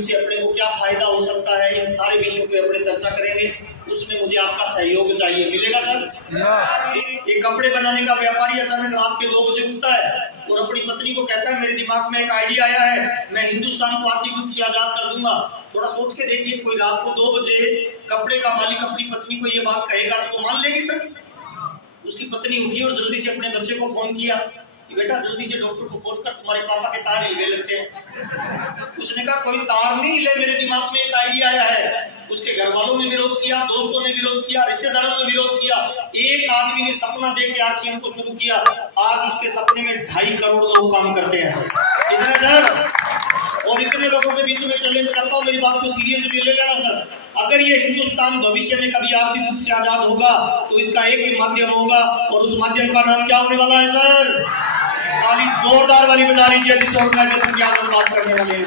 से अपने को क्या फायदा हो सकता है, इन सारे विषयों पे अपने चर्चा करेंगे। उसमें मुझे आपका सहयोग चाहिए, मिलेगा सर? एक कपड़े बनाने का व्यापारी अचानक रात के 2 बजे उठता है और अपनी पत्नी को कहता है मेरे दिमाग में एक आइडिया आया है, मैं हिंदुस्तान को आर्थिक रूप से आजाद कर दूंगा। थोड़ा सोच के देखिए, कोई रात को 2 बजे कपड़े का मालिक अपनी पत्नी को ये बात कहेगा तो वो मान लेगी सर? उसकी पत्नी उठी और जल्दी से अपने बच्चे को फोन किया कि बेटा जल्दी से डॉक्टर को फोन कर, तुम्हारे पापा के तार हिले लगते हैं। उसने कहा कोई तार नहीं हिले, मेरे दिमाग में एक आइडिया आया है। उसके घर वालों ने विरोध किया, दोस्तों ने विरोध किया, रिश्तेदारों ने विरोध किया। एक आदमी ने सपना देख के आरसीएम को शुरू किया। आज उसके सपने में 2.5 करोड़ लोग काम करते हैं सर। इतने सर, और इतने लोगों के बीच में चैलेंज करता हूँ, मेरी बात को सीरियसली ले लेना सर। अगर ये हिंदुस्तान भविष्य में कभी आर्थिक रूप से आजाद होगा तो इसका एक ही माध्यम होगा, और उस माध्यम का नाम क्या होने वाला है सर? ताली जोरदार वाली बजा लीजिए जिस ऑर्गेनाइजेशन की आप बात करने वाले हैं।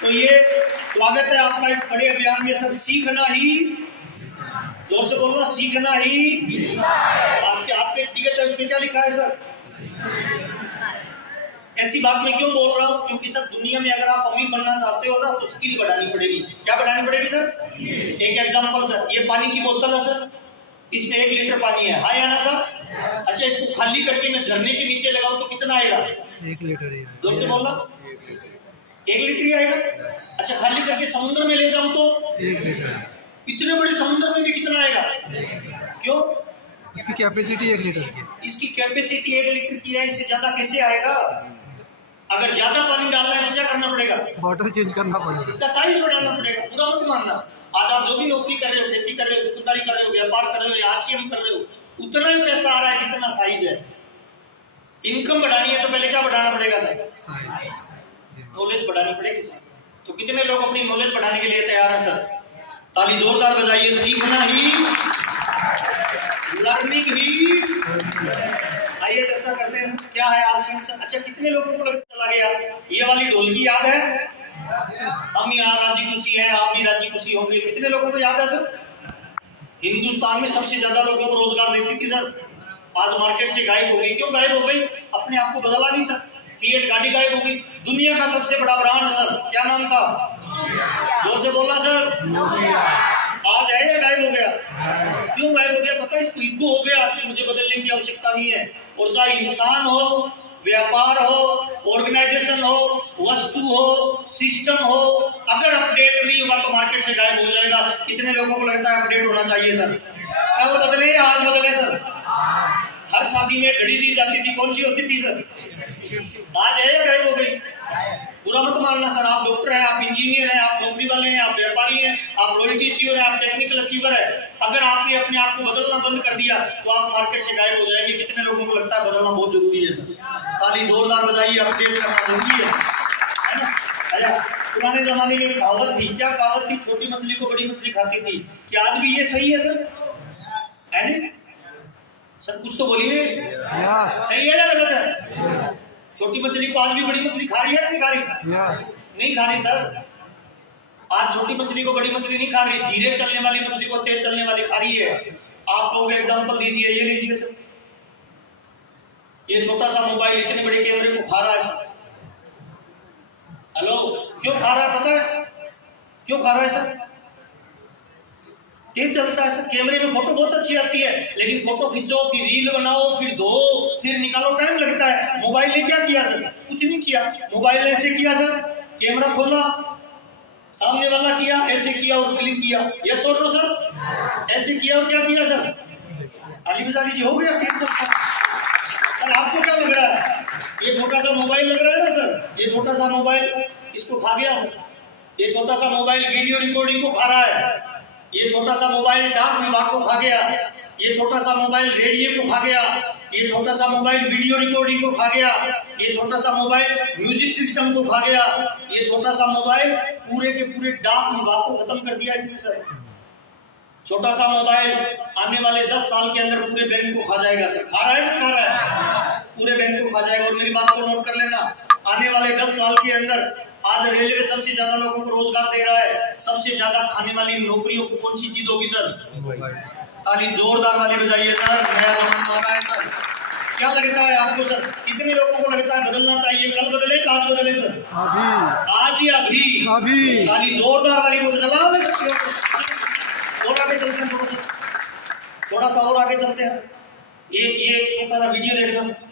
तो ये स्वागत है आपका इस बड़े अभियान में सर। सीखना ही, जोर से बोलना, सीखना ही। आपके आपके टिकट है, उसमें क्या लिखा है सर? ऐसी बात मैं क्यों बोल रहा हूँ? क्योंकि सर दुनिया में अगर आप अमीर बनना चाहते हो ना तो स्किल बढ़ानी पड़ेगी। क्या बढ़ानी पड़ेगी सर? एक एग्जांपल सर, ये पानी की बोतल है सर, इसमें 1 लीटर पानी है, हाँ या ना सर? अच्छा, इसको खाली करके मैं झरने के नीचे लगाऊं तो कितना आएगा? 1 लीटर। जोर से बोलना, 1 लीटर ही आएगा। अच्छा, खाली करके समुद्र में ले जाऊं तो 1 लीटर। इतने बड़े समुद्र में भी कितना आएगा? क्यों? इसकी कैपेसिटी 1 लीटर की। इसकी कैपेसिटी 1 लीटर की है, इससे ज्यादा कैसे आएगा? अगर ज्यादा पानी डालना है तो क्या करना पड़ेगा? बॉटल चेंज करना पड़ेगा, इसका साइज बढ़ाना पड़ेगा। पूरा मत मानना। आज आप जो भी नौकरी कर रहे हो, खेती कर रहे हो, दुकानदारी कर रहे हो, व्यापार कर रहे हो या आरसीएम कर रहे हो, उतना ही पैसा आ रहा है जितना साइज है। इनकम बढ़ानी है तो पहले क्या बढ़ाना पड़ेगा सर? नॉलेज बढ़ानी पड़ेगी सर। तो कितने लोग अपनी नॉलेज बढ़ाने के लिए तैयार हैं सर? ताली जोरदार बजाइए। सीखना ही, लर्निंग ही। आइए चर्चा करते हैं क्या है आरसीएम सर। अच्छा, कितने लोगों को चला गया ये वाली ढोलकी याद है? हम यहाँ राजी खुशी हैं, आप भी राजी खुशी होंगे। कितने लोगों को याद है सर? हिंदुस्तान में सबसे ज्यादा लोगों को रोजगार देती थी सर, आज मार्केट से गायब हो गई। क्यों गायब हो गई? अपने आप को बदला नहीं सर। फिएट गाड़ी गायब हो गई। दुनिया का सबसे बड़ा ब्रांड सर, क्या नाम था? जोर से बोलना सर। आज है या गायब हो गया? क्यों गायब हो गया? पता है, इसको ईगो हो गया कि मुझे बदलने की आवश्यकता नहीं है। और चाहे इंसान हो, व्यापार हो, ऑर्गेनाइजेशन हो, वस्तु हो, सिस्टम हो, अगर अपडेट नहीं होगा तो मार्केट से गायब हो जाएगा। कितने लोगों को लगता है अपडेट होना चाहिए सर? कल बदले या आज बदले सर? हर शादी में घड़ी दी जाती थी, कौन सी होती थी सर? आज है या गायब हो गई? पूरा मत मानना सर। आप डॉक्टर हैं, आप इंजीनियर हैं, आप नौकरी वाले हैं, आप व्यापारी हैं, आप रॉयल्टी अचीवर हैं, आप टेक्निकल अचीवर है। अगर आपने अपने आप को बदलना बंद कर दिया तो आप मार्केट से गायब हो जाएंगे। कितने लोगों को लगता है बदलना बहुत जरूरी है सर? ताली जोरदार बजाइए। अपडेट करना जरूरी है ना? अच्छा, पुराने जमाने में कहावत थी, क्या कहावत थी? छोटी मछली को बड़ी मछली खाती थी। क्या आज भी ये सही है सर? है नहीं सर? कुछ तो बोलिए, सही है या गलत है? छोटी मछली को आज भी बड़ी मछली खा रही है या नहीं खा रही? नहीं खा रही सर। आज छोटी मछली को बड़ी मछली नहीं खा रही, धीरे चलने वाली मछली को तेज चलने वाली खा रही है। आप लोग एग्जांपल दीजिए, ये लीजिए सर, ये छोटा सा मोबाइल इतने बड़े कैमरे को खा रहा है सर। हेलो, क्यों खा रहा है? पता है क्यों खा रहा है सर? तेज चलता है सर। कैमरे में फोटो बहुत अच्छी आती है, लेकिन फोटो खींचो, फिर रील बनाओ, फिर धो, फिर निकालो, टाइम लगता है। मोबाइल ने क्या किया सर? कुछ नहीं किया। मोबाइल ने ऐसे किया सर, कैमरा खोला, सामने वाला किया, ऐसे किया और क्लिक किया। यस और नो सर? ऐसे किया और क्या किया सर? ताली बजा लीजिए। हो गया कैंसर सर। आपको क्या लग रहा है? ये छोटा सा मोबाइल लग रहा है ना सर? ये छोटा सा मोबाइल इसको खा गया सर। ये छोटा सा मोबाइल वीडियो रिकॉर्डिंग को खा रहा है। ये छोटा सा मोबाइल डाक विभाग को खा गया। ये छोटा सा मोबाइल रेडियो को खा गया। ये छोटा सा मोबाइल वीडियो रिकॉर्डिंग को खा गया। ये छोटा सा मोबाइल म्यूजिक सिस्टम को खा गया। ये छोटा सा मोबाइल पूरे के पूरे डाक विभाग को खत्म कर दिया इसने सर। छोटा सा मोबाइल आने वाले 10 साल के अंदर पूरे बैंक को खा जाएगा सर। खा रहा है नहीं खा रहा है? पूरे बैंक को खा जाएगा। और मेरी बात को नोट कर लेना, आने वाले 10 साल के अंदर आज रेलवे सबसे ज्यादा लोगों को रोजगार दे रहा है। सबसे ज्यादा खाने वाली नौकरियों को कौन सी चीज होगी सर? ताली जोरदार वाली बजाइए सर। नया जमाना आ रहा है सर। क्या लगता है आपको सर, कितने लोगों को लगता है बदलना चाहिए? कल बदले कि आज बदले सर? अभी आज या अभी? अभी ताली जोरदार वाली बदलाव है सर। और आगे चलते हैं, थोड़ा सा और आगे चलते हैं सर। ये एक छोटा सा वीडियो देखना सर।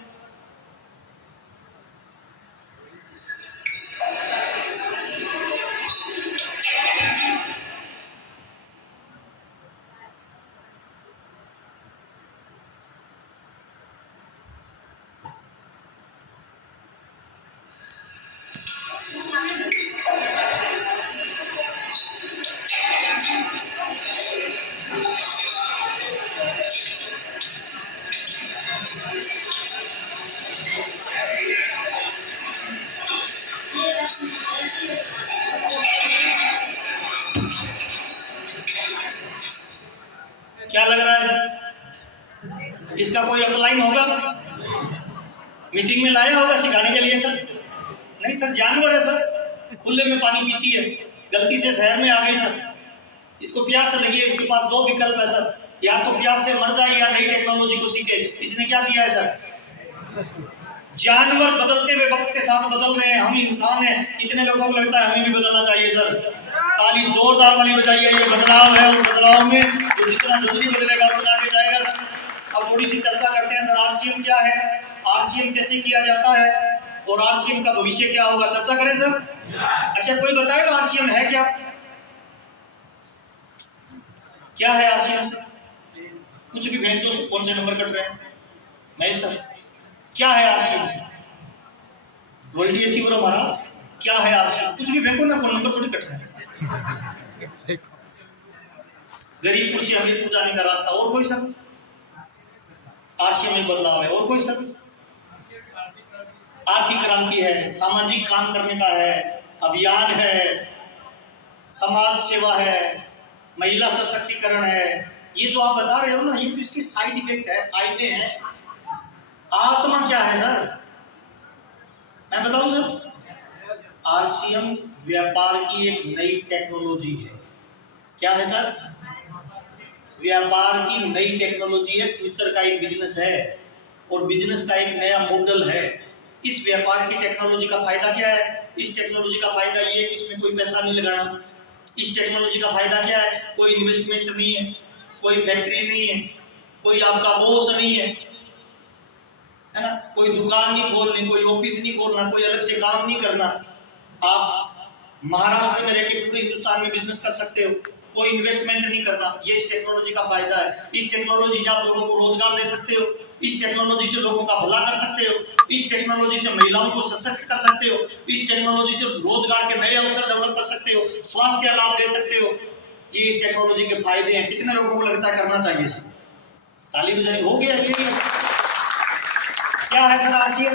क्या लग रहा है सर, इसका कोई अपलाइन होगा? मीटिंग में लाया होगा सिखाने के लिए सर? नहीं सर, जानवर है सर, खुले में पानी पीती है, गलती से शहर में आ गई सर, इसको प्यास से लगी है, इसके पास दो विकल्प है सर, या तो प्यास से मर जाए या नई टेक्नोलॉजी को सीखे। इसने क्या किया है सर? जानवर बदलते हुए वक्त के साथ बदल रहे हैं, हम इंसान हैं। कितने लोगों को लगता है हमें भी बदलना चाहिए सर? ताली जोरदार वाली बजाइए। ये बदलाव है और बदलाव में जो जितना जल्दी बदलेगा उतना आगे जाएगा सर। अब थोड़ी सी चर्चा करते हैं सर, आरसीएम क्या है, आरसीएम कैसे किया जाता है और आरसीएम का भविष्य क्या होगा, चर्चा करें सर। अच्छा, कोई बताएगा आरसीएम है क्या? क्या है आरसीएम सर? कुछ भी भेज दो, कौन से नंबर कट रहे हैं? महेश सर, क्या है आरसीएम सर? क्वालिटी अच्छी हो रहा हमारा, क्या है आरसीएम? कुछ भी फेंको ना, कौन नंबर थोड़ी कट रहे हैं। गरीबपुर से हमीरपुर जाने का रास्ता, और कोई सर? आरसीएम में बदलाव है, और कोई सर? आर्थिक क्रांति है, सामाजिक काम करने का है, अभियान है, समाज सेवा है, महिला सशक्तिकरण है। ये जो आप बता रहे हो ना, ये तो इसके साइड इफेक्ट है, फायदे हैं। आत्मा क्या है सर? मैं बताऊं सर, आरसीएम व्यापार की एक नई टेक्नोलॉजी है। क्या है सर? व्यापार की नई टेक्नोलॉजी है, फ्यूचर का एक बिजनेस है और बिजनेस का एक नया मॉडल है। इस व्यापार की टेक्नोलॉजी का फायदा क्या है? इस टेक्नोलॉजी का फायदा ये है कि इसमें कोई पैसा नहीं लगाना। इस टेक्नोलॉजी का फायदा क्या है? कोई इन्वेस्टमेंट नहीं है, कोई फैक्ट्री नहीं है, कोई आपका बॉस नहीं है ना, कोई दुकान नहीं खोलनी, कोई ऑफिस नहीं खोलना, कोई अलग से काम नहीं करना। आप महाराष्ट्र में रहकर पूरे हिंदुस्तान में बिजनेस कर सकते हो, कोई इन्वेस्टमेंट नहीं करना। ये इस टेक्नोलॉजी का फायदा है। इस टेक्नोलॉजी से आप लोगों को रोजगार दे सकते हो, इस टेक्नोलॉजी से लोगों का भला कर सकते हो, इस टेक्नोलॉजी से महिलाओं को सशक्त कर सकते हो, इस टेक्नोलॉजी से रोजगार के नए अवसर डेवलप कर सकते हो, स्वास्थ्य लाभ दे सकते हो। ये इस टेक्नोलॉजी के फायदे हैं। कितने लोगों को लगता है करना चाहिए सर? ताली बजाई। हो गया ये। क्या है सर आरसीएम?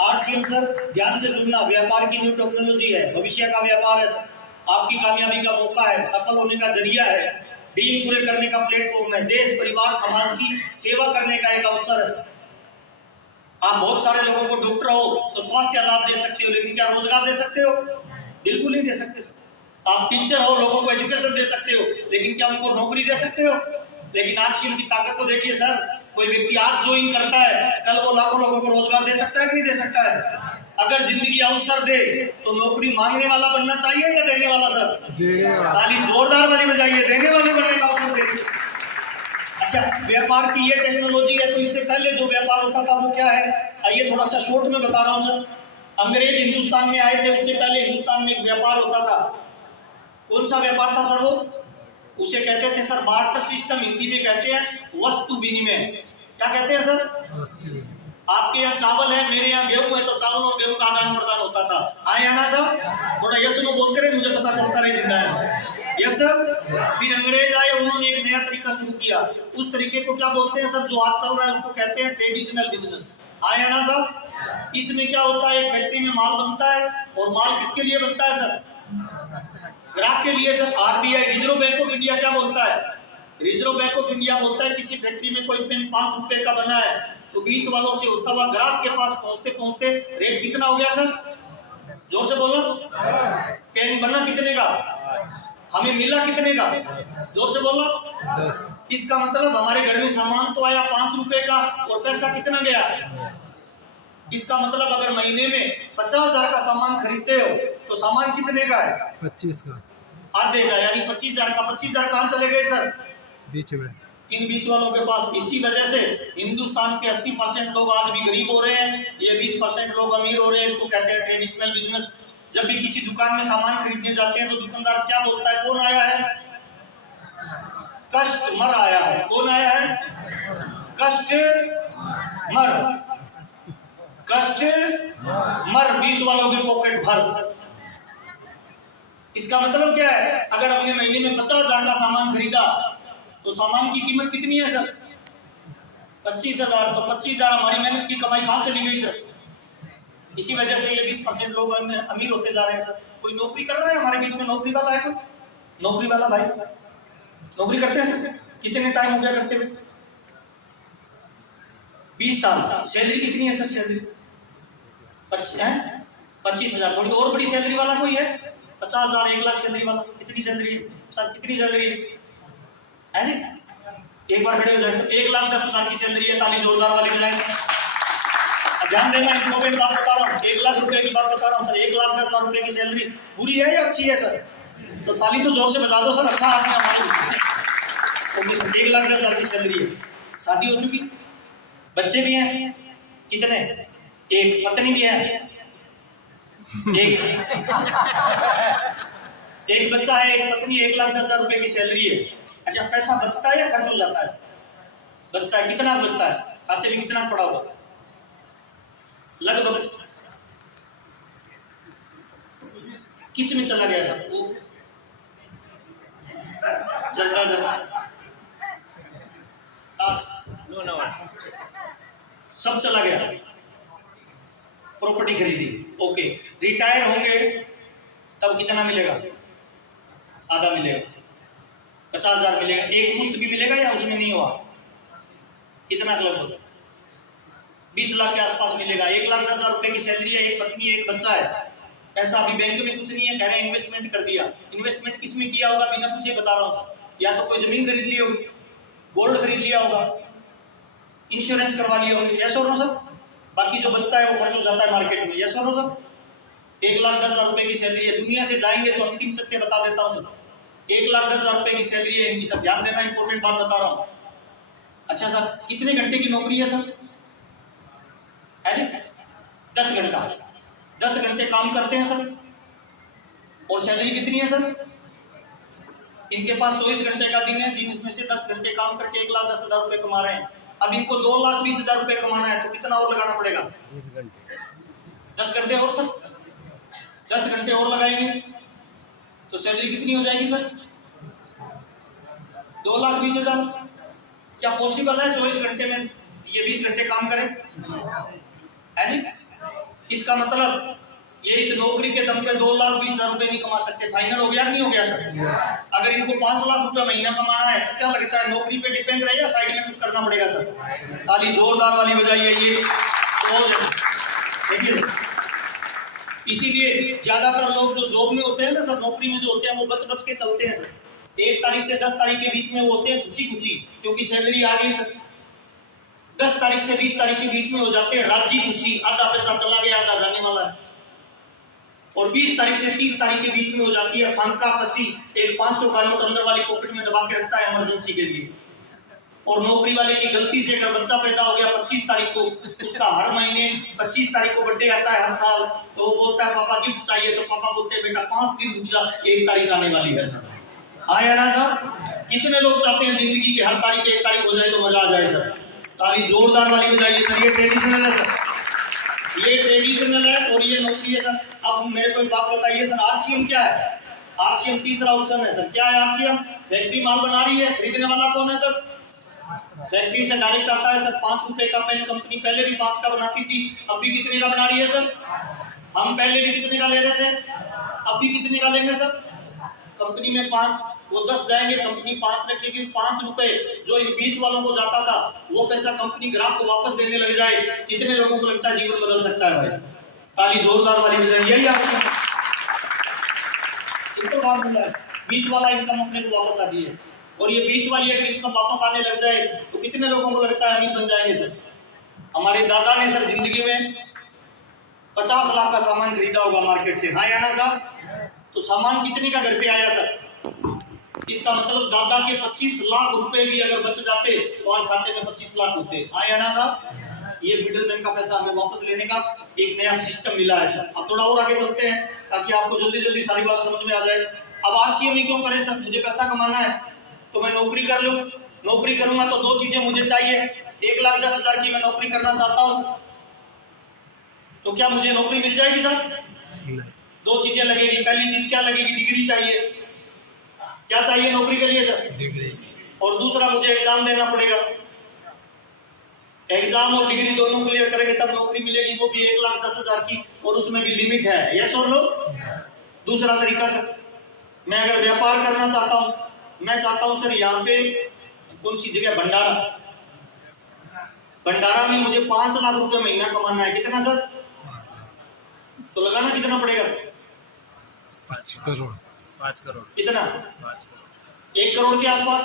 आरसीएम सर, ध्यान से सुनना, व्यापार की न्यू टेक्नोलॉजी है, भविष्य का व्यापार है सर, आपकी कामयाबी का मौका है, सफल होने का जरिया है, ड्रीम पूरे करने का प्लेटफॉर्म है, देश परिवार समाज की सेवा करने का एक अवसर है सर। आप बहुत सारे लोगों को डॉक्टर हो तो स्वास्थ्य लाभ दे सकते हो, लेकिन क्या रोजगार दे सकते हो? बिल्कुल नहीं दे सकते सर। आप टीचर हो, लोगों को एजुकेशन दे सकते हो, लेकिन क्या उनको नौकरी दे सकते हो? लेकिन आरसीएम की ताकत को देखिए सर, कोई व्यक्ति आज ज्वाइन करता है, कल वो लाखों लोगों को रोजगार दे सकता है कि नहीं दे सकता है? अगर जिंदगी अवसर दे तो नौकरी मांगने वाला बनना चाहिए या देने वाला सर? ताली जोरदार वाली बजाइए। देने वाले बनने का अवसर दे। अच्छा, व्यापार की ये टेक्नोलॉजी है, तो इससे पहले जो व्यापार होता था वो क्या है? आइए थोड़ा सा शॉर्ट में बता रहा हूँ सर। अंग्रेज हिंदुस्तान में आए थे, उससे पहले हिंदुस्तान में एक व्यापार होता था। कौन सा व्यापार था सर वो? उसे कहते थे सर बार्टर सिस्टम, हिंदी में कहते हैं वस्तु विनिमय। क्या कहते हैं सर? आपके यहाँ चावल है, मेरे यहाँ गेहूं है, तो चावल और गेहूं का आदान प्रदान होता था। आए ना सर? थोड़ा यस में बोलते रहे, मुझे पता चलता रहे जिंदा है सर। Yes sir. फिर अंग्रेज आए, उन्होंने एक नया तरीका शुरू किया। उस तरीके को क्या बोलते हैं सर? जो आज चल रहा है उसको कहते हैं ट्रेडिशनल बिजनेस। आए ना सर? इसमें क्या होता है, एक फैक्ट्री में माल बनता है और माल किसके लिए बनता है सर? ग्राहक के लिए sir. RBI, reserve bank of India क्या बोलता है? रिजर्व बैंक ऑफ इंडिया बोलता है किसी फैक्ट्री में कोई पेन 5 रुपए का बना है तो बीच वालों से होता हुआ ग्राहक के पास पहुंचते पहुंचते रेट कितना हो गया सर? जोर से बोलो। पेन बना कितने का? हमें मिला कितने का? जोर से बोलो। 10। इसका मतलब हमारे घर में सामान तो आया 5 रुपए का और पैसा कितना गया? इसका मतलब अगर महीने में 50,000 का सामान खरीदते हो तो सामान कितने का है? 25 का। आधे का, यानी 25,000 का। 25,000 कहाँ चले गए सर? बीच में। इन बीच वालों के पास। इसी वजह से हिंदुस्तान के 80% लोग आज भी गरीब हो रहे हैं, ये 20% लोग अमीर हो रहे हैं। इसको कहते हैं ट्रेडिशनल बिजनेस। जब भी किसी दुकान में सामान खरीदने जाते हैं तो दुकानदार क्या बोलता है? कौन आया है? कस्टमर आया है। कौन आया है? कस्टमर। कस्टमर, बीच वालों की पॉकेट भर। इसका मतलब क्या है? अगर अपने महीने में 50,000 का सामान खरीदा तो सामान की कीमत कितनी है सर? 25,000। तो 25,000 हमारी मेहनत की कमाई कहाँ चली गई सर? इसी वजह से ये 20% लोग अमीर होते जा रहे हैं सर। कोई नौकरी कर रहा है हमारे बीच में? नौकरी वाला है कोई? नौकरी वाला भाई नौकरी करते हैं सर? कितने टाइम हो गया करते हुए? 20 साल। सैलरी कितनी है सर? सैलरी 25,000। थोड़ी और बड़ी सैलरी वाला कोई है? 50,000, 1 लाख सैलरी वाला। कितनी सैलरी है सर? कितनी सैलरी है नहीं? एक बार खड़े हो जाए सर। 1,10,000 की सैलरी है। ताली जोरदार वाली बजाए सर। ध्यान देना, इंपॉर्टेंट बात बता रहा हूँ। 1 लाख रुपए की बात बता रहा हूँ सर। 1,10,000 रुपए की सैलरी बुरी है या अच्छी है सर? तो ताली तो जोर से बजा दो सर। अच्छा आदमी हमारे। ओके सर, 1,10,000 की सैलरी है। शादी हो चुकी, बच्चे भी हैं। कितने? एक। पत्नी भी है? एक बच्चा है, एक पत्नी। 1,10,000 रुपए की सैलरी है। अच्छा, पैसा बचता है या खर्च हो जाता है? बचता है। कितना बचता है? खाते में कितना पड़ा होगा लगभग? किस में चला गया सर? वो जल्दा सब चला गया। प्रॉपर्टी खरीदी। ओके, रिटायर होंगे तब कितना मिलेगा? आधा मिलेगा। 50,000 मिलेगा। एक मुश्त भी मिलेगा या उसमें नहीं हुआ? कितना? लगभग 20 लाख के आसपास मिलेगा। 1,10,000 रुपए की सैलरी है, एक पत्नी, एक बच्चा है। पैसा अभी बैंक में कुछ नहीं है, कह रहे हैं इन्वेस्टमेंट कर दिया। इन्वेस्टमेंट किस में किया होगा? बिना पूछे बता रहा हूँ सर। या तो कोई जमीन खरीद ली होगी, गोल्ड खरीद लिया होगा, इंश्योरेंस करवा लिया होगी। यस और नो सर? बाकी जो बचता है वो खर्च हो जाता है मार्केट में। यस और नो सर? 1,10,000 रुपए की सैलरी है। दुनिया से जाएंगे तो अंतिम सत्य बता देता हूँ सर। 1,10,000 रुपए की सैलरी है इनकी सर। ध्यान देना, इंपॉर्टेंट बात बता रहा हूँ। अच्छा सर, कितने घंटे की नौकरी है सर? है जी 10 घंटा। 10 घंटे काम करते हैं सर। और सैलरी कितनी है सर? इनके पास 24 घंटे का दिन है, जिनमें से 10 घंटे काम करके 1,10,000 रुपए कमा रहे हैं। अब इनको 2,20,000 रुपए कमाना है तो कितना और लगाना पड़ेगा? 10 घंटे और सर। 10 घंटे और लगाएंगे तो सैलरी कितनी हो जाएगी सर? 2,20,000। क्या पॉसिबल है 24 घंटे में ये 20 घंटे काम करें? है नहीं? इसका मतलब ये इस नौकरी के दम पे 2,20,000 रुपए नहीं कमा सकते। फाइनल हो गया नहीं हो गया सर? अगर इनको 5 लाख रुपए महीना कमाना है तो क्या लगता है नौकरी पे डिपेंड रहे या साइड में कुछ करना पड़ेगा सर? ताली जोरदार वाली बजाइए। ये देखिए, इसीलिए ज्यादातर लोग जो जॉब में होते हैं ना सर, नौकरी में जो होते हैं वो बच बच के चलते हैं सर। 1 तारीख से 10 तारीख के बीच में वो होते हैं खुशी खुशी, क्योंकि सैलरी आ गई सर। 10 तारीख से 20 तारीख के बीच में हो जाते हैं राजी खुशी, आधा पैसा चला गया, आधा जाने वाला है। और 20 तारीख से 30 तारीख के बीच में हो जाती है फांका कसी, एक 500 का नोट अंदर वाली पॉकेट में दबा के रखता है इमरजेंसी के लिए। और नौकरी वाले की गलती से अगर बच्चा पैदा हो गया 25 तारीख को, उसका हर महीने 25 तारीख को बर्थडे आता है हर साल, तो वो बोलता है पापा गिफ्ट चाहिए, तो पापा बोलते हैं बेटा 5 दिन रुक जा, 1 तारीख आने वाली है सर। हाँ या ना सर? कितने लोग चाहते हैं जिंदगी की हर तारीख 1 तारीख हो जाए तो मजा आ जाए सर? ताली जोरदार वाली बजाइए सर। ये ट्रेडिशनल है सर, ये ट्रेडिशनल है और ये नौकरी है सर। अब मेरे को एक बात बताइए सर, आरसीएम क्या है? आरसीएम तीसरा ऑप्शन है सर। क्या है आरसीएम? फैक्ट्री माल बना रही है, खरीदने वाला कौन है सर? फैक्ट्री से डायरेक्ट आता है सर। 5 रुपए का पेन कंपनी पहले भी 5 का बनाती थी, अब भी कितने का बना रही है सर? हम पहले भी कितने का ले रहे थे, अब भी कितने का लेंगे सर? कंपनी में 5, वो 10 जाएंगे, कंपनी 5 रखेगी। 5 रुपए जो इन बीच वालों को जाता था वो पैसा कंपनी ग्राहक को वापस देने लग जाए, कितने लोगों को लगता है जीवन बदल सकता है भाई? ताली जोरदार वाली बजाइए। यही आपकी बीच वाला इनकम अपने को वापस आ रही है। और ये बीच वाली अगर इनकम वापस आने लग जाए तो कितने लोगों को लगता है अमीर बन जाएंगे सर। हमारे दादा ने सर जिंदगी में 50 लाख का सामान खरीदा होगा मार्केट से, हाँ या ना साहब? तो सामान कितने का घर पे आया सर? इसका मतलब दादा के 25 लाख रुपए भी अगर बच जाते तो आज खाते में 25 लाख होते, हाँ या ना साहब? ये मिडिल मैन का पैसा हमें वापस लेने का एक नया सिस्टम मिला है सर। अब थोड़ा और आगे चलते हैं ताकि आपको जल्दी जल्दी सारी बात समझ में आ जाए। अब आरसीएम ही क्यों करे सर? मुझे पैसा कमाना है तो मैं नौकरी कर लूं। नौकरी करूंगा तो दो चीजें मुझे चाहिए। 1,10,000 की मैं नौकरी करना चाहता हूं तो क्या मुझे नौकरी मिल जाएगी सर? दो चीजें लगेगी। पहली चीज क्या लगेगी? डिग्री चाहिए। क्या चाहिए नौकरी के लिए सर? डिग्री। और दूसरा मुझे एग्जाम देना पड़ेगा। एग्जाम और डिग्री दोनों क्लियर करेंगे तब नौकरी मिलेगी, वो भी 1,10,000 की, और उसमें भी लिमिट है। यस और नो? दूसरा तरीका सर, मैं अगर व्यापार करना चाहता हूं, मैं चाहता हूं सर यहाँ पे कौन सी जगह, भंडारा में मुझे 5 लाख रुपए महीना कमाना है। कितना सर? तो लगाना कितना पड़ेगा सर? 5 करोड़। 5 करोड़। कितना? 5 करोड़। 1 करोड़ के आसपास।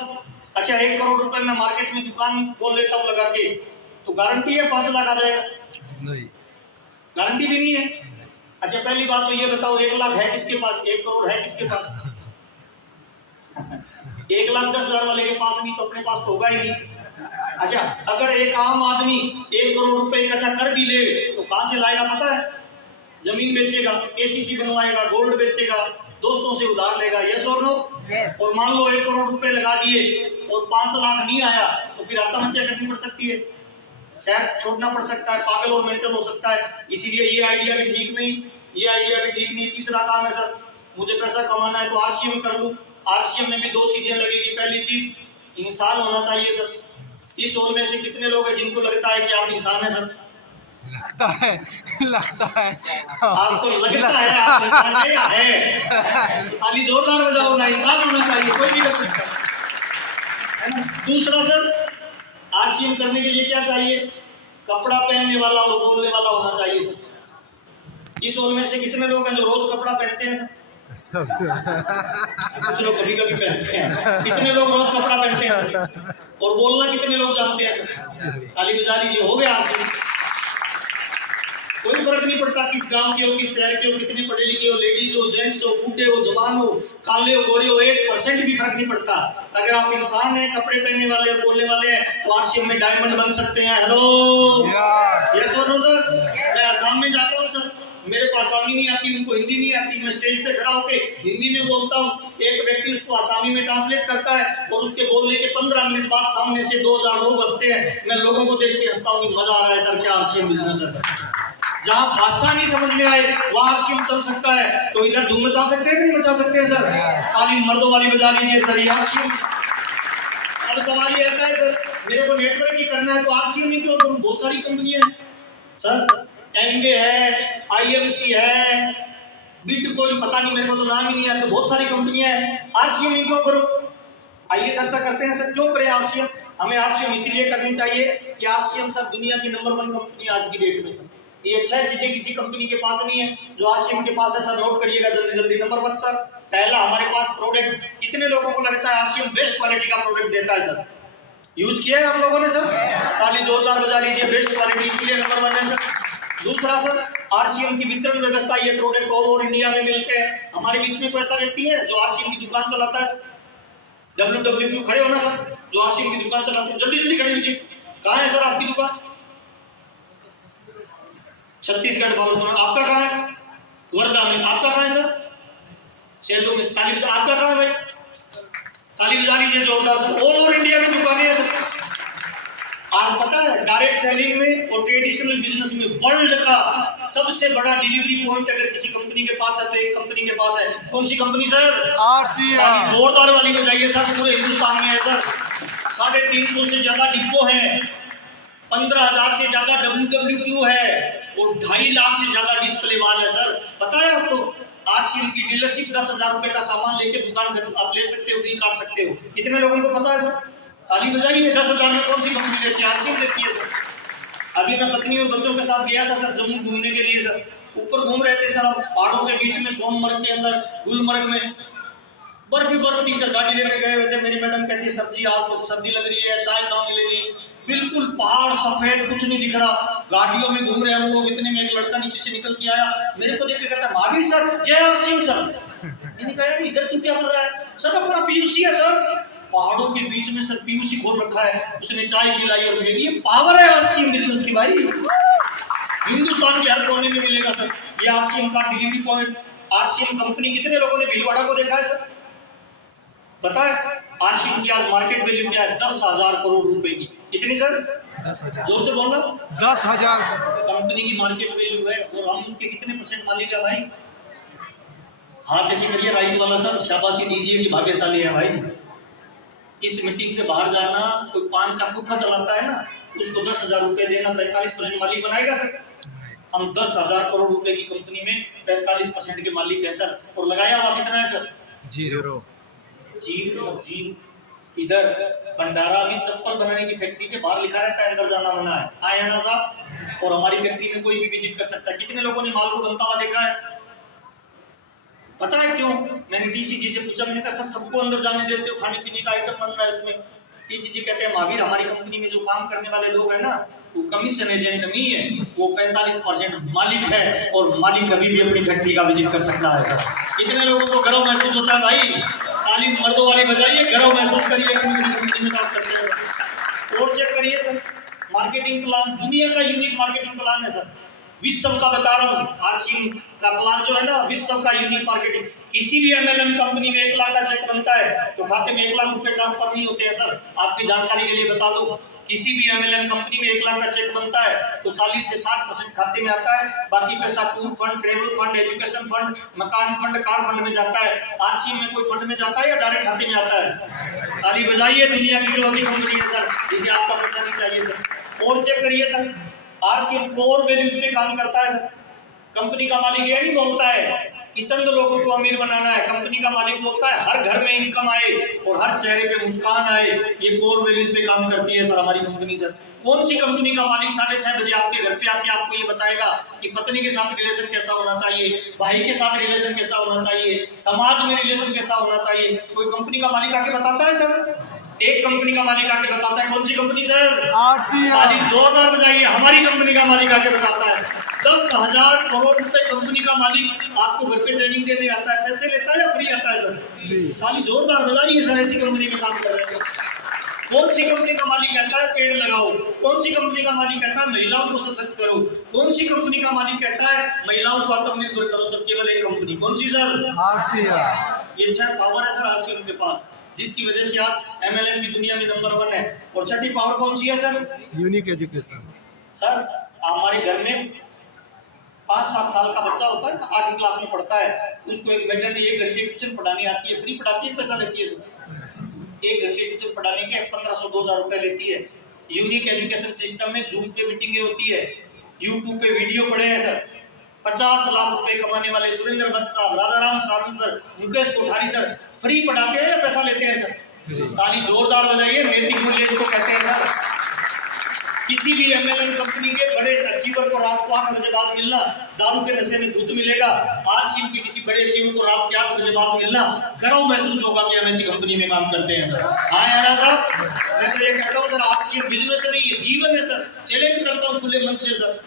अच्छा 1 करोड़ रुपए मैं मार्केट में दुकान खोल लेता हूँ लगा के, तो गारंटी है 5 लाख आ जाएगा? नहीं, गारंटी भी नहीं है। अच्छा पहली बात तो ये बताओ 1 लाख है किसके पास? 1 करोड़ है किसके पास? 1,10,000 वाले के पास नहीं तो अपने पास तो होगा ही नहीं। अच्छा अगर एक आम आदमी 1 करोड़ रुपए इकट्ठा कर भी ले तो कहां से लाएगा पता है? जमीन बेचेगा, केसीसी बनवाएगा, गोल्ड बेचेगा, दोस्तों से उधार लेगा। यस और नो? और मान लो 1 करोड़ रुपए लगा दिए और 5 लाख नहीं आया तो फिर आत्महत्या करनी पड़ सकती है, शहर छोड़ना पड़ सकता है, पागल और मेंटल हो सकता है। इसीलिए ये आइडिया भी ठीक नहीं, ये आइडिया भी ठीक नहीं। तीसरा काम है सर, मुझे पैसा कमाना है तो आरसीएम कर लूं। आरसीएम में भी 2 चीजें लगेगी। पहली चीज इंसान होना चाहिए सर। इस हॉल में से कितने लोग हैं जिनको लगता है कि आप इंसान हैं सर? लगता है आपको लगता है आप इंसान है या है? तो ताली जोरदार बजाओ ना, इंसान होना चाहिए, कोई भी कर सकता है ना। दूसरा सर, आरसीएम करने के लिए क्या चाहिए? कपड़ा पहनने वाला और बोलने वाला होना चाहिए सर। इस हॉल में से कितने लोग हैं जो रोज कपड़ा पहनते हैं सर? सब। कुछ लोग कभी कभी पहनते हैं। कितने लोग रोज कपड़ा पहनते हैं सर? और बोलना कितने लोग जानते हैं सर? ताली बजा लीजिए, हो गया आरसीएम। कोई फर्क नहीं पड़ता किस गांव के हो, किस शहर के हो, कितने पढ़े लिखे हो, लेडीज हो, जेंट्स हो, बूढ़े हो, जवान हो, काले हो, गोरे हो, 1% भी फर्क नहीं पड़ता। अगर आप इंसान हैं, कपड़े पहनने वाले और बोलने वाले हैं तो आरसीएम में डायमंड बन सकते हैं। हेलो, यस और नो सर? मैं आसाम में जाता हूँ सर, मेरे को आसामी नहीं आती, उनको हिंदी नहीं आती, मैं स्टेज पे खड़ा होकर हिंदी में बोलता हूँ, एक व्यक्ति उसको आसामी में ट्रांसलेट करता है और उसके बोलने के 15 मिनट बाद सामने से 2000 लोग हंसते हैं। मैं लोगों को देख के हंसता हूँ कि मजा आ रहा है सर, क्या आरसीएम बिजनेस है सर। जहाँ भाषा नहीं समझ में आए वहाँ आरसीएम चल सकता है, तो इधर धूम मचा सकते हैं कि नहीं मचा सकते हैं सर? ताली मर्दों वाली बजा लीजिए सर, ये आरसीएम। अब सवाल ये आता है सर, मेरे को नेटवर्क ही करना है तो आरसीएम ही क्यों करूं? बहुत सारी कंपनियां हैं सर, एमवे है, आईएमसी है, बिटकॉइन, पता नहीं मेरे को तो नाम ही नहीं आता, बहुत सारी कंपनियां हैं, आरसीएम ही क्यों करूं? आइए चर्चा करते हैं सर, क्यों करें आरसीएम? हमें आरसीएम इसीलिए करनी चाहिए कि आरसीएम सर दुनिया की नंबर 1 कंपनी आज की डेट में सर। ये 6 चीजें किसी कंपनी के पास नहीं है जो आरसीएम के पास है सर। नोट करिएगा जल्दी जल्दी। नंबर 1 सर, पहला हमारे पास प्रोडक्ट। कितने लोगों को लगता है आरसीएम बेस्ट क्वालिटी का प्रोडक्ट देता है सर? यूज किया है आप लोगों ने सर? ताली जोरदार बजा लीजिए, बेस्ट क्वालिटी, इसलिए नंबर 1 है सर। दूसरा सर, आरसीएम की वितरण व्यवस्था, ये प्रोडक्ट ऑल ओवर इंडिया में मिलते हैं। हमारे बीच में कोई ऐसा व्यक्ति है जो आरसीएम की दुकान चलाता है? WWQ खड़े होना सर, जो आरसीएम की दुकान चलाते हैं, जल्दी जल्दी खड़े लीजिए। कहाँ है सर आपकी दुकान? छत्तीसगढ़ में। आपका कहाँ है? वर्धा में। आपका कहाँ है सर? चेल्लू में। ताली बजा। आपका कहाँ है भाई? ताली बजा लीजिए जोरदार सर। ऑल ओवर इंडिया में दुकानें हैं सर। आज पता है डायरेक्ट सेलिंग में और ट्रेडिशनल बिजनेस में वर्ल्ड का सबसे बड़ा डिलीवरी पॉइंट अगर किसी कंपनी के पास है तो एक कंपनी के पास है। कौन सी कंपनी सर? आरसीएम। जोरदार वाली बजाइए सर, पूरे हिंदुस्तान में है सर। 350 से ज्यादा डिपो है, 15,000 से ज्यादा WWQ है और 2.5 लाख से ज्यादा डिस्प्ले वाल है सर। पता है आपको? आरसीएम की डीलरशिप 10,000 रुपए का सामान लेके दुकान आप ले सकते हो, बिल काट सकते हो। कितने लोगों को पता है सर? ताली बजाइए। 10,000 में कौन सी कंपनी लेती है? आरसीएम लेती है सर। अभी मैं पत्नी और बच्चों के साथ गया था सर जम्मू घूमने के लिए सर। ऊपर घूम रहे थे सर हम पहाड़ों के बीच में, सोनमर्ग के अंदर, गुलमर्ग में। बर्फ थी सर, गाड़ी लेके गए हुए थे, मेरी मैडम कहती सर जी आज तो सर्दी लग रही है, चाय कहाँ मिलेगी। बिल्कुल पहाड़ सफेद, कुछ नहीं दिख रहा, घाटियों में घूम रहे हम लोग। इतने में एक लड़का नीचे से निकल के आया, मेरे को देख के कहता महावीर सर जय सिंह सर। मैंने कहा यार इधर तू क्या कर रहा है? सर अपना पीयूसी है सर, पहाड़ों के बीच में सर पीयूसी खोल रखा है, उसने चाय पिलाई और मेरी। ये पावर है आरसीएम बिजनेस की भाई, हिंदुस्तान के हर कोने में मिलेगा सर ये आरसीएम का डिलीवरी पॉइंट। आरसीएम कंपनी, कितने लोगों ने भीलवाड़ा को देखा है सर? पता है आरसीएम की आज मार्केट वैल्यू क्या है? 10,000 करोड़ रुपए की। कितनी सर? 10,000। जोर से बोलना। 10,000 कंपनी की मार्केट वैल्यू है और हम उसके कितने परसेंट मालिक है भाई? हाथ ऐसे करिए राइट वाला सर, शाबाशी दीजिए कि भाग्यशाली है भाई। इस मीटिंग से बाहर जाना, कोई पान का कुत्ता चलाता है ना, उसको 10,000 रुपए देना, 45% मालिक बनाएगा सर? हम 10,000 करोड़ रुपए की कंपनी में 45% के मालिक है सर। और लगाया हुआ कितना है सर? 0। जीरो। इधर भंडारा में चप्पल बनाने की फैक्ट्री के बाहर लिखा रहता है अंदर जाना मना है, आया ना साहब? और हमारी फैक्ट्री में कोई भी विजिट कर सकता है। कितने लोगों ने माल को बनता हुआ देखा है? पता है क्यों? मैंने टीसीजी से पूछा, मैंने कहा सर सबको अंदर जाने देते हो, खाने पीने का आइटम बन रहा है उसमें। टीसीजी कहते हैं महावीर हमारी कंपनी में जो काम करने वाले लोग हैं ना, वो कमीशन एजेंट नहीं है, वो 45% मालिक है और मालिक कभी भी अपनी फैक्ट्री का विजिट कर सकता है सर। कितने लोगों को गर्व महसूस होता है भाई? ताली मर्दों वाली बजाइए, गर्व महसूस करिए कंपनी में काम करते हैं। और चेक करिए सर मार्केटिंग प्लान, दुनिया का यूनिक मार्केटिंग प्लान है सर, विश्व का बता रहा हूँ। आरसीएम का प्लान जो है ना, विश्व का यूनिक मार्केटिंग। किसी भी एमएलएम कंपनी में 1 लाख का चेक बनता है तो खाते में 1 लाख रुपए ट्रांसफर नहीं होते हैं सर। आपकी जानकारी के लिए बता दो, किसी भी एमएलएम कंपनी में 1 लाख का चेक बनता है तो 40 से 60% खाते में आता है, बाकी पैसा tour fund, travel fund, education fund, मकान फंड, कार फंड में जाता है। आरसीएम में कोई फंड में जाता है या डायरेक्ट खाते में आता है? ताली बजाइए, दुनिया की इकलौती कंपनी है सर, जिसे आपका पैसा नहीं चाहिए सर। और चेक करिए सर आरसीएम कोर वैल्यूज पे काम करता है सर। कंपनी का मालिक ये नहीं बोलता है कि चंद लोगों को अमीर बनाना है, कंपनी का मालिक बोलता है हर घर में इनकम आए और हर चेहरे पे मुस्कान आए। ये कोर वैल्यूज पे काम करती है सर हमारी कंपनी सर। कौन सी कंपनी का मालिक 6:30 बजे आपके घर पे आके आपको ये बताएगा कि पत्नी के साथ रिलेशन कैसा होना चाहिए, भाई के साथ रिलेशन कैसा होना चाहिए, समाज में रिलेशन कैसा होना चाहिए? कोई कंपनी का मालिक आके बताता है सर? एक कंपनी का मालिक आके बताता है। कौन सी कंपनी सर? आरसीएम। ताली जोरदार बजाइए, हमारी कंपनी का मालिक आके बताता है। 10,000 करोड़ रुपए कंपनी का मालिक आपको घर पे ट्रेनिंग देने आता है। पैसे लेता है या फ्री आता है सर? ताली जोरदार बजाइए सर, ऐसी कंपनी में काम कर रहे हैं। कौन सी कंपनी का मालिक कहता है पेड़ लगाओ? कौन सी कंपनी का मालिक कहता है महिलाओं को सशक्त करो? कौन सी कंपनी का मालिक कहता है महिलाओं को आत्मनिर्भर करो? सर केवल एक कंपनी, कौन सी सर? आरसीएम। ये 6 पावर है सर आरसीएम के पास, जिसकी वजह से आज एमएलएम की दुनिया में नंबर 1 है। और छठी पावर कौन सी है सर? Unique education. सर हमारे घर में 5-7 साल का बच्चा होता है, 8वीं क्लास में पढ़ता है, उसको एक मैडम ने 1 घंटे ट्यूशन पढ़ानी आती है, फ्री पढ़ाती है, पैसा लेती है सर? 1 घंटे ट्यूशन पढ़ाने के 1500-2000 रुपए लेती है। यूनिक एजुकेशन सिस्टम में जूम पे मीटिंगें होती है, यूट्यूब पे वीडियो पड़े हैं सर। 50 लाख रुपए कमाने वाले सुरेंद्र भट्ट साहब, Rajaram Sadhu sir, Mukesh Kothari sir free पढ़ाते हैं या पैसा लेते हैं सर? ताली जोरदार बजाइए, नैतिक मूल्य इसको कहते हैं सर। किसी भी एमएलएम कंपनी के बड़े अचीवर को रात को 8 बजे बाद मिलना, दारू के नशे में धुत मिलेगा। आरसीएम की किसी बड़े अचीवर को रात के 8 बजे बाद मिलना, गर्व महसूस होगा कि हम ऐसी कंपनी में काम करते हैं सर। हाँ यार साहब, मैं तो ये कहता हूँ सर आरसीएम बिजनेस नहीं है, जीवन है सर। चैलेंज करता हूँ खुले मन से सर,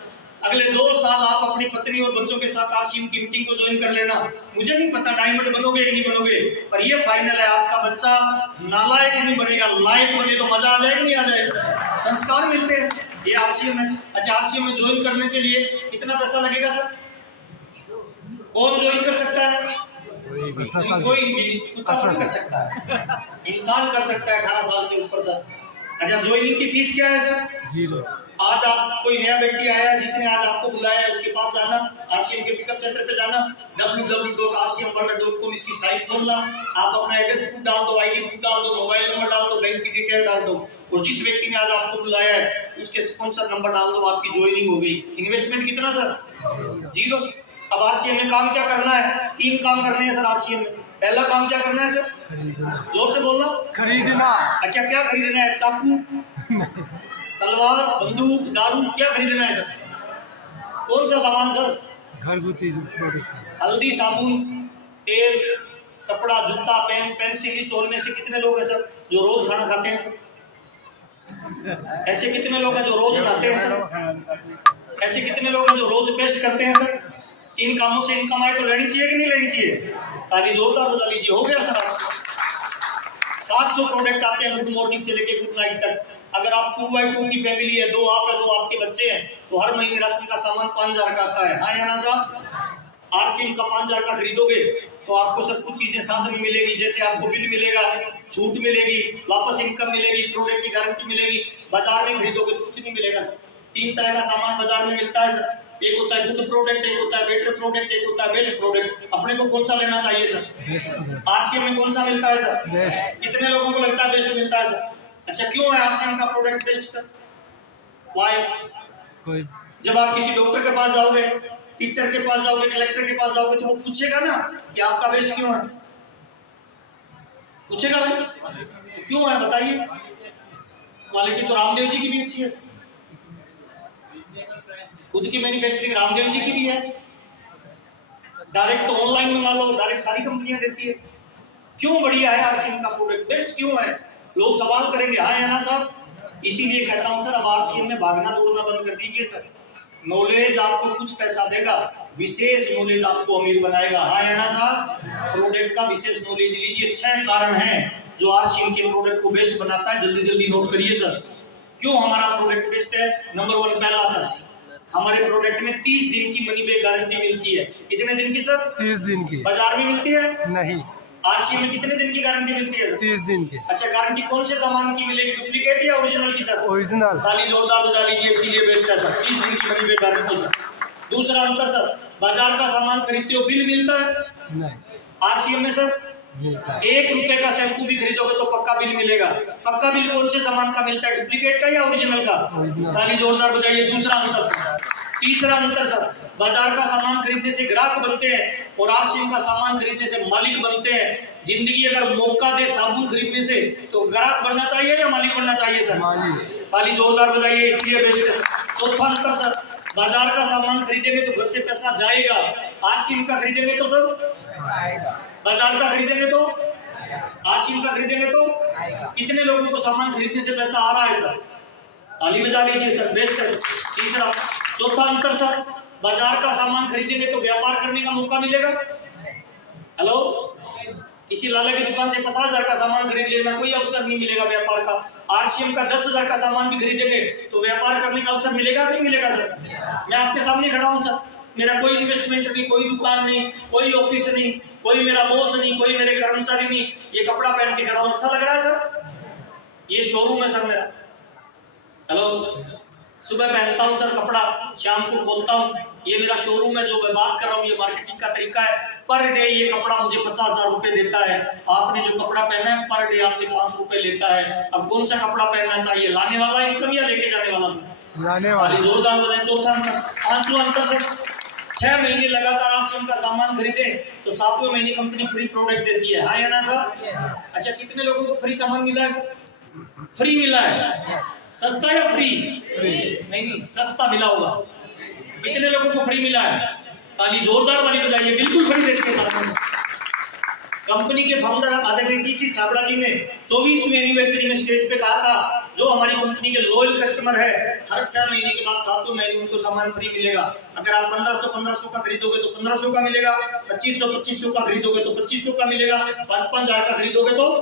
अगले 2 साल आप अपनी पत्नी और बच्चों के साथ आरसीएम की मीटिंग को ज्वाइन कर लेना। मुझे नहीं पता डायमंड बनोगे कि नहीं बनोगे, पर ये फाइनल है आपका बच्चा नालायक नहीं बनेगा, लायक बने तो मजा आ जाएगा नहीं आ जाएगा? संस्कार मिलते हैं, ये आरसीएम है। अच्छा आरसीएम में ज्वाइन करने के लिए कितना पैसा लगेगा सर? कौन ज्वाइन कर सकता है? कोई कुत्ता कर सकता है, इंसान कर सकता है 18 साल से ऊपर सर। अच्छा ज्वाइनिंग की फीस क्या है सर? 0। आज आप कोई नया व्यक्ति आया है जिसने आज आपको बुलाया है, उसके पास जाना, आरसीएम के पिकअप सेंटर पे जाना, www.rcmworld.com इसकी साइट खोलना, आप अपना एड्रेस प्रूफ डाल दो, आईडी प्रूफ डाल दो, मोबाइल नंबर डाल दो, बैंक की डिटेल डाल दो और जिस व्यक्ति ने आज आपको बुलाया है उसके स्पॉन्सर नंबर डाल दो, आपकी ज्वाइनिंग हो गई। इन्वेस्टमेंट कितना सर? 0। अब आरसीएम में काम क्या करना है? 3 काम करने हैं सर आरसीएम में। पहला काम क्या करना है सर? जोर से बोलना। खरीदना। अच्छा क्या खरीदना है? चाकू, तलवार, बंदूक, दारू, क्या खरीदना है सर? कौन सा सामान सर? घरगुती प्रोडक्ट। हल्दी, साबुन, तेल, कपड़ा, जूता, पेन, पेंसिल, इस हॉल में से कितने लोग हैं सर जो रोज खाना खाते हैं सर? ऐसे कितने लोग हैं जो रोज नहाते हैं सर? ऐसे कितने लोग हैं जो रोज पेस्ट करते हैं सर? इन कामों से इनकम आए तो लेनी चाहिए कि नहीं लेनी चाहिए? ताली जोरदार बजा लीजिए। हो गया सर आपसे 700 प्रोडक्ट आते हैं गुड मॉर्निंग से लेके गुड नाइट तक। अगर आप 2x2 की फैमिली है, 2 आप है, 2 आपके बच्चे हैं, तो हर महीने राशन का सामान 5000 का आता है। हाँ या ना साहब? आरसीएम का 5000 का खरीदोगे तो आपको सब कुछ चीजें साथ में मिलेगी, जैसे आपको बिल मिलेगा, छूट मिलेगी, वापस इनकम मिलेगी, प्रोडक्ट की गारंटी मिलेगी। बाजार में खरीदोगे तो कुछ नहीं मिलेगा सर। 3 तरह का सामान बाजार में मिलता है सर। एक होता है गुड प्रोडक्ट, एक होता है बेटर प्रोडक्ट, एक होता है बेस्ट प्रोडक्ट। अपने को कौन सा लेना चाहिए सर? आरसीएम में कौन सा मिलता है सर? कितने लोगों को लगता है बेस्ट मिलता है सर? अच्छा, क्यों है आरसीएम का प्रोडक्ट बेस्ट सर? वाई? जब आप किसी डॉक्टर के पास जाओगे, टीचर के पास जाओगे, कलेक्टर के पास जाओगे, तो वो पूछेगा ना कि आपका बेस्ट क्यों है? पूछेगा भाई क्यों है, बताइए। क्वालिटी तो रामदेव जी की भी अच्छी है सर, खुद की मैन्युफैक्चरिंग रामदेव जी की भी है। डायरेक्ट तो ऑनलाइन मंगा लो, डायरेक्ट सारी कंपनियां देती है। क्यों बढ़िया है आरसीएम का प्रोडक्ट, बेस्ट क्यों है? लोग सवाल करेंगे हाँ या ना साहब? इसीलिए कहता हूं सर, अब आरसीएम में भागना दौड़ना बंद कर दीजिए सर। नॉलेज आपको कुछ पैसा देगा, विशेष नॉलेज आपको अमीर बनाएगा। हाँ या ना साहब? प्रोडक्ट का विशेष नॉलेज लीजिए। 6 कारण हैं जो आरसीएम के प्रोडक्ट को बेस्ट बनाता है, जल्दी जल्दी नोट करिए सर। क्यों हमारा प्रोडक्ट बेस्ट है? नंबर 1, पहला सर, हमारे प्रोडक्ट में 30 दिन की मनी बैक गारंटी मिलती है। कितने दिन की सर? 30 दिन की। बाजार में मिलती है नहीं, आरसीएम में कितने दिन की गारंटी मिलती है? 30 दिन की। अच्छा, गारंटी कौन से सामान की मिलेगी, डुप्लीकेट या ओरिजिनल की सर? ओरिजिनल। ताली जोरदार बजा लीजिए, इसीलिए बेस्ट है सर। 30 दिन की मनी बैक गारंटी सर। दूसरा अंतर सर, बाजार का सामान खरीदते हो बिल मिलता है? नहीं, आरसीएम में सर मिलता है। 1 रुपए का शैम्पू भी खरीदोगे तो पक्का बिल मिलेगा। पक्का बिल कौन से सामान का मिलता है, डुप्लीकेट का या ओरिजिनल का? ओरिजिनल। ताली जोरदार बजाइए। दूसरा अंतर सर। तीसरा अंतर सर, बाजार का सामान खरीदने से ग्राहक बनते हैं और आरसीएम का सामान खरीदने से मालिक बनते हैं। जिंदगी अगर मौका दे साबुन खरीदने से, तो ग्राहक बनना चाहिए या मालिक बनना चाहिए सर? मालिक। ताली जोरदार बजाइए, इसलिए बेस्ट है सर। चौथा अंतर सर, बाजार का सामान खरीदेंगे तो घर से पैसा जाएगा, आरसीएम का खरीदेंगे तो सर बाजार का खरीदेंगे तो आरसीएम का खरीदेंगे तो कितने लोगों को सामान खरीदने से पैसा आ रहा है सर? ताली बजा लीजिए सर, बेस्ट है सर। तीसरा, चौथा अंतर सर, बाजार का सामान खरीदेंगे तो व्यापार करने का मौका मिलेगा। हेलो, किसी लाला की दुकान से 50,000 का सामान खरीद लेना, कोई अवसर नहीं मिलेगा व्यापार का। आरसीएम का 10,000 का सामान भी खरीदेंगे तो व्यापार करने का अवसर मिलेगा नहीं मिलेगा सर? मैं आपके सामने खड़ा हूं सर, मेरा कोई इन्वेस्टमेंट नहीं, कोई दुकान नहीं, कोई ऑफिस नहीं, कोई मेरा बॉस नहीं, कोई मेरे कर्मचारी नहीं, ये कपड़ा पहन के खड़ा हूं, अच्छा लग रहा है सर? ये शोरूम है सर मेरा। हेलो, सुबह पहनता हूं सर कपड़ा, शाम को खोलता हूं, ये मेरा शोरूम है। जो मैं बात कर रहा हूं ये मार्केटिंग का तरीका है। पर डे ये कपड़ा मुझे 50,000 रुपए देता है। आपने जो कपड़ा पहना है पर डे आपसे 5 रुपए लेता है। अब कौन सा कपड़ा पहनना चाहिए, लाने वाला इनकम या लेके जाने वाला सर? लाने वाले। जोरदार बजाएं। चौथा अंतर, पांचवा अंतर सर, 6 महीने लगातार आरसीएम का सामान खरीदे तो 7वें महीने कंपनी फ्री प्रोडक्ट देती है। हाँ या ना सर? अच्छा, कितने लोगों को फ्री सामान मिला है सर? फ्री मिला है, सस्ता या फ्री? नहीं, सस्ता मिला होगा। कितने लोगों को फ्री मिला है? ताली जोरदार वाली बजाइए, बिल्कुल फ्री देते हैं सर। कंपनी के फाउंडर आदरणीय टीसी छाबड़ा जी ने 24वीं एनिवर्सरी में स्टेज पे कहा था, जो हमारी कंपनी के लॉयल कस्टमर है, हर 6 महीने के बाद 7वें महीने उनको सामान फ्री मिलेगा। अगर आप 1500 का खरीदोगे तो 1500 का मिलेगा, 2500 का खरीदोगे तो 2500 का मिलेगा, 5,000 का खरीदोगे तो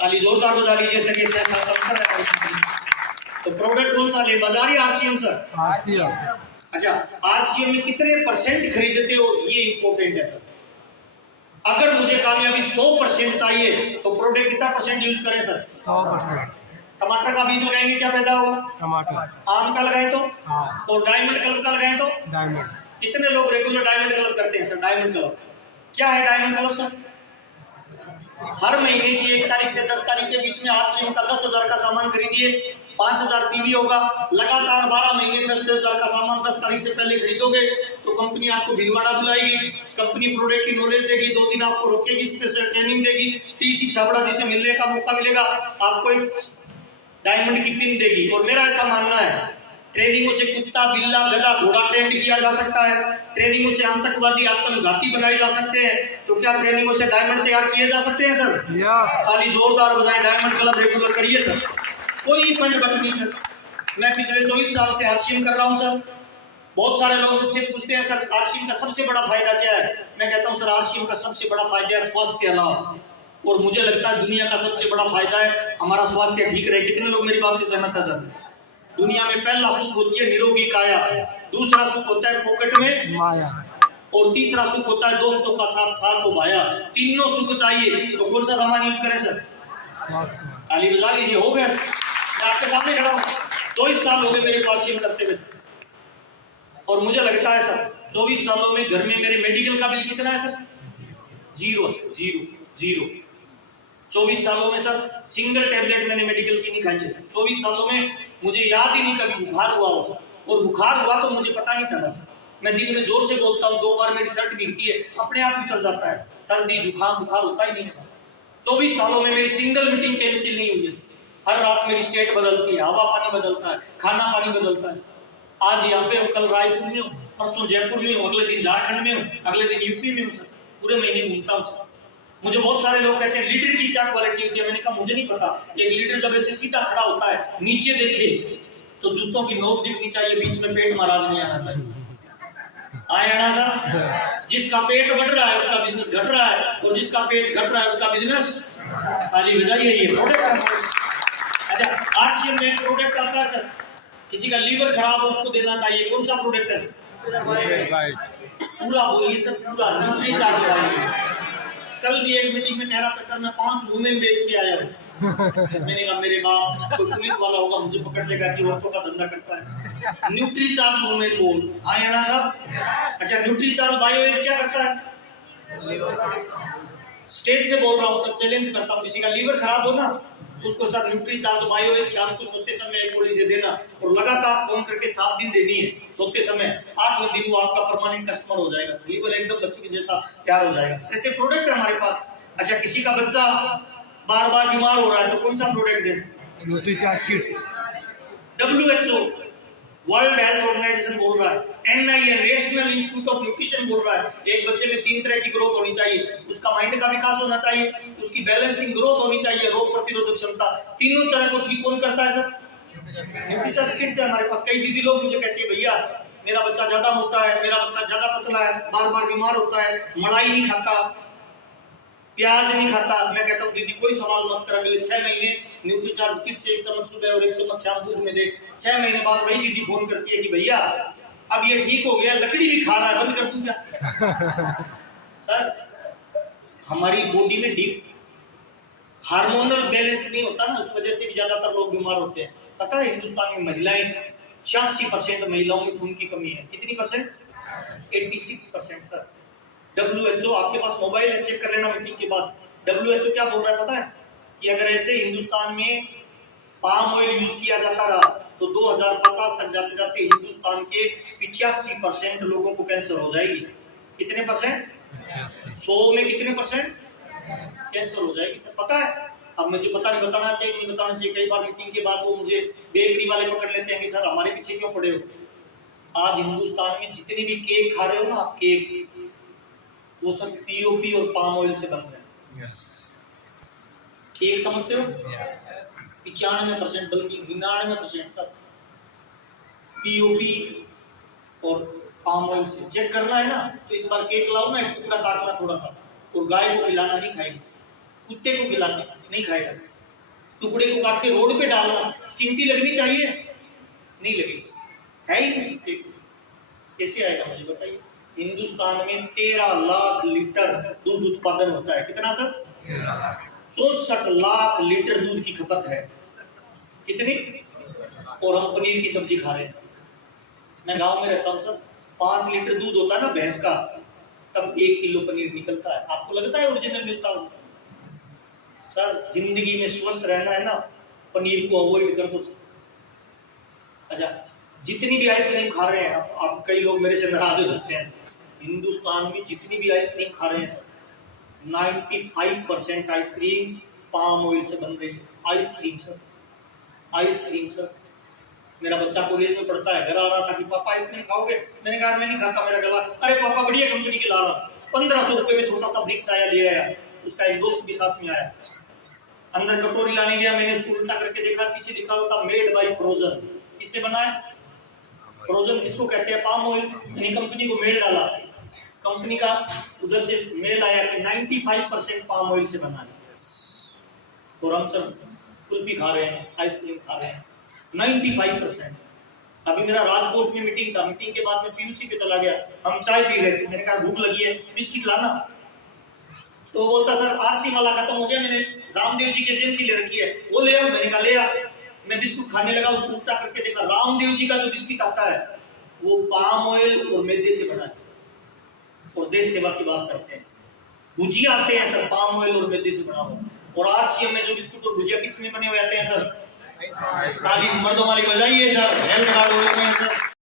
ताली जोरदार बजा लीजिए सर। ये 6-7 अंतर है। तो प्रोडक्ट कौन सा ले, बाजार या आरसीएम सर? आरसीएम। अच्छा, आरसीएम में कितने % खरीदते हो ये इंपॉर्टेंट है सर। अगर मुझे कामयाबी 100% चाहिए तो प्रोडक्ट कितना % यूज करें सर? 100%। टमाटर का बीज लगाएंगे क्या पैदा होगा? टमाटर। आम का लगाएं तो? हाँ। और डायमंड कलर का लगाएं तो? डायमंड। कितने लोग रेगुलर डायमंड कलर करते हैं सर? डायमंड कलर क्या है? डायमंड कलर सर, हर महीने की 1 तारीख से 10 तारीख के बीच में आरसीएम का 10,000 का सामान खरीदिए, 5,000 पीवी होगा। लगातार 12 महीने 10,000 का सामान 10 तारीख से पहले खरीदोगे तो कंपनी आपको भीलवाड़ा बुलाएगी, कंपनी प्रोडक्ट की नॉलेज देगी, 2 दिन आपको रोकेगी, स्पेशल ट्रेनिंग देगी, टीसी छाबड़ा जी से मिलने का मौका मिलेगा, आपको एक डायमंड की पिन देगी। और मेरा ऐसा मानना है ट्रेनिंगों से कुत्ता, बिल्ला, गधा, घोड़ा ट्रेंड किया जा सकता है। ट्रेनिंगों से आतंकवादी, आत्मघाती बनाए जा सकते हैं। तो क्या ट्रेनिंगों से डायमंड तैयार किए जा सकते हैं सर? यस। खाली जोरदार बजाएं, डायमंड क्लब रेगुलर करिए सर, कोई फंड बट नहीं सर। मैं पिछले 24 साल से आरसीएम कर रहा हूं सर। बहुत सारे लोग मुझसे पूछते हैं सर आरसीएम का सबसे बड़ा फायदा क्या है? मैं कहता हूं सर आरसीएम का सबसे बड़ा फायदा है स्वास्थ्य लाभ, और मुझे लगता है दुनिया का सबसे बड़ा फायदा है हमारा स्वास्थ्य ठीक रहे। कितने लोग मेरी बात से सहमत है सर? दुनिया में पहला सुख होती है निरोगी काया, दूसरा सुख होता है पॉकेट में माया, और तीसरा सुख होता है दोस्तों का साथ साथ भाया। तीनों सुख चाहिए तो कौन सा सामान यूज करें सर? स्वास्थ्य। ताली बजा लीजिए, हो गया। मैं आपके सामने खड़ा हूँ, 24 साल हो गए मेरे पार्शियम करते हुए, और मुझे लगता है सर 24 सालों में घर में मेरे मेडिकल का बिल कितना है सर? Zero sir, zero. 24 सालों में सर सिंगल टैबलेट मैंने मेडिकल की नहीं खाई है सर। 24 सालों में मुझे याद ही नहीं कभी बुखार हुआ हो सर, और बुखार हुआ तो मुझे पता नहीं चला सर। मैं दिन में जोर से बोलता हूँ, 2 बार मेरी शर्ट गिरती है, अपने आप उतर जाता है। सर्दी जुकाम बुखार होता ही नहीं है। 24 सालों में मेरी सिंगल मीटिंग कैंसिल नहीं हुई है। हर रात मेरी स्टेट बदलती है, हवा पानी बदलता है, खाना पानी बदलता है। आज यहाँ पे हूँ, कल रायपुर में हूँ, परसों जयपुर में हूँ, अगले दिन झारखंड में हूँ, अगले दिन यूपी में हूँ सर। पूरे महीने घूमता हूँ सर। मुझे बहुत सारे लोग कहते हैं लीडर की क्या क्वालिटी होती है? मैंने कहा मुझे नहीं पता। एक लीडर जब ऐसे सीधा खड़ा होता है, नीचे देखे तो जूतों की नोक दिखनी चाहिए, बीच में पेट महाराज नहीं आना चाहिए। आया ना सर? जिसका पेट बढ़ रहा है उसका बिजनेस घट रहा है, और जिसका पेट घट रहा है उसका बिजनेस खाली बजाइए। ये प्रोडक्ट। अच्छा, आरसीएम में प्रोडक्ट आता है सर, किसी का लीवर खराब हो उसको देना चाहिए। कौन सा प्रोडक्ट है सर? पूरा बोलिए सर, पूरा न्यूट्रीचार्ज वाली। कल भी एक मीटिंग में कह रहा था सर मैं 5 वुमेन बेच के आया हूँ। मैंने कहा मेरे बाप कोई पुलिस वाला होगा मुझे पकड़ लेगा कि औरतों का धंधा करता है। न्यूट्रीचार्ज वुमेन बोल, आया ना सर? अच्छा, न्यूट्रीचार्ज बायोएज क्या करता है? स्टेज से बोल रहा हूँ सर, चैलेंज करता हूँ, किसी का लीवर खराब हो ना उसको सर न्यूट्रीचार्ज बायोएज शाम को सोते समय एक गोली दे देना, और लगातार फोन करके 7 दिन देनी है। सोते समय 8वें दिन वो आपका परमानेंट कस्टमर हो जाएगा। लीवर एकदम बच्चे के जैसा प्यार हो जाएगा। ऐसे प्रोडक्ट है हमारे पास। अच्छा, किसी का बच्चा बार बार बीमार हो रहा है तो कौन सा प्रोडक्ट दे सकते? Nutricharge kids. WHO world health organisation बोल रहा है, NIN national institute of nutrition बोल रहा है एक बच्चे में 3 तरह की ग्रोथ होनी चाहिए। उसका माइंड का विकास होना चाहिए, उसकी बैलेंसिंग ग्रोथ होनी चाहिए, रोग प्रतिरोधक क्षमता। तीनों तरह को ठीक कौन करता है सर? न्यूट्रीचार्ज किट्स है हमारे पास। कई दीदी लोग मुझे कहती है भैया मेरा बच्चा ज्यादा मोटा है, मेरा बच्चा ज्यादा पतला है, बार बार बीमार होता है, मलाई नहीं खाता, प्याज नहीं खाता। मैं कहता हूँ दीदी कोई सवाल मत कर, अगले 6 महीने न्यूट्रीचार्ज किट से 1 चम्मच सुबह और 1 चम्मच शाम दूध में दे। 6 महीने बाद वही दीदी फोन करती है कि भैया अब ये ठीक हो गया, लकड़ी भी खा रहा है, बंद कर दूं क्या? सर हमारी बॉडी में डीप हार्मोनल बैलेंस नहीं होता ना, उस वजह से भी ज्यादातर लोग बीमार होते हैं। पता है हिंदुस्तान में महिलाएं 86% महिलाओं में खून की कमी है। कितनी परसेंट? 86% सर। WHO आपके पास मोबाइल है, चेक कर लेना मीटिंग के बाद। WHO क्या बोल रहा है पता है? कि अगर ऐसे हिंदुस्तान में पाम ऑयल यूज किया जाता रहा तो 2050 तक जाते जाते हिंदुस्तान के 85% लोगों को कैंसर हो जाएगी। कितने परसेंट? 100 में कितने परसेंट कैंसर हो जाएगी सर? पता है? अब मुझे पता नहीं बताना चाहिए नहीं बताना चाहिए। कई बार मीटिंग के बाद वो मुझे बेकरी वाले पकड़ लेते हैं कि सर हमारे पीछे क्यों पड़े हो? आज हिंदुस्तान में जितनी भी केक खा रहे हो ना आप, केक वो सब पीओपी और पाम ऑयल से बन रहे हैं। केक समझते हो? 95% बल्कि 99% सब पीओपी और पाम ऑयल से। चेक करना है ना तो इस बार केक लाओ ना, एक टुकड़ा काटना थोड़ा सा, और गाय को खिलाना नहीं खाएगी, कुत्ते को खिलाना नहीं खाएगा, टुकड़े को काट के रोड पे डालना, चिंटी लगनी चाहिए नहीं लगेगी, है ही नहीं सकते। कैसे आएगा मुझे बताइए? हिंदुस्तान में 13 लाख लीटर दूध उत्पादन होता है। कितना सर? 64 लाख लीटर दूध की खपत है। कितनी? और हम पनीर की सब्जी खा रहे हैं। मैं गांव में रहता हूँ सर, 5 लीटर दूध होता है ना भैंस का, तब 1 किलो पनीर निकलता है। आपको लगता है ओरिजिनल मिलता हो? सर जिंदगी में स्वस्थ रहना है ना, पनीर को अवॉइड कर दो। अच्छा, जितनी भी आइसक्रीम खा रहे हैं आप कई लोग मेरे से नाराज हो जाते हैं, हिंदुस्तान में जितनी भी आइसक्रीम खा रहे हैं सर 95% आइसक्रीम पाम ऑयल से बन रही है। Ice cream sir, ice cream sir. मेरा बच्चा कॉलेज में पढ़ता है, घर आ रहा था कि पापा आइसक्रीम खाओगे? मैंने कहा मैं नहीं खाता, मेरा गला। अरे पापा बढ़िया कंपनी के ला रहा। 1500 रुपए में छोटा सा ब्रिक्स आया, ले आया। उसका एक दोस्त भी साथ में आया। अंदर कटोरी लाने गया, मैंने उसको उल्टा करके देखा, पीछे लिखा हुआ था मेड बाय फ्रोजन। किससे बना है? फ्रोजन किसको कहते हैं? Palm oil. यानी कंपनी को मेल डाला, कंपनी का उधर से मेल आया कि 95% पाम ऑयल से बना है। और हम सब कुल्फी खा रहे हैं, आइसक्रीम खा रहे हैं, 95%। अभी मेरा राजकोट में मीटिंग था, मीटिंग के बाद में पीयूसी पे चला गया, हम चाय पी रहे थे। मैंने कहा भूख लगी है, बिस्किट लाना। तो वो बोलता सर आरसी माला खत्म हो गया, मैंने रामदेव जी की एजेंसी ले रखी है, वो ले आओ। मैंने कहा ले आ। मैं बिस्कुट खाने लगा, उसको उल्टा करके देखा, रामदेव जी का जो बिस्किट आता है वो पाम ऑयल और मैदे से बना है। और देश सेवा की बात करते हैं, भुजिया आते हैं सर पाम ऑयल और मैदे से बना हुआ। और आरसीएम में जो बिस्कुट और भुजिया किस में बने हुए आते हैं सर? ताली मर्दों वाली बजाइए सर, हेल्थ कार्ड में सर।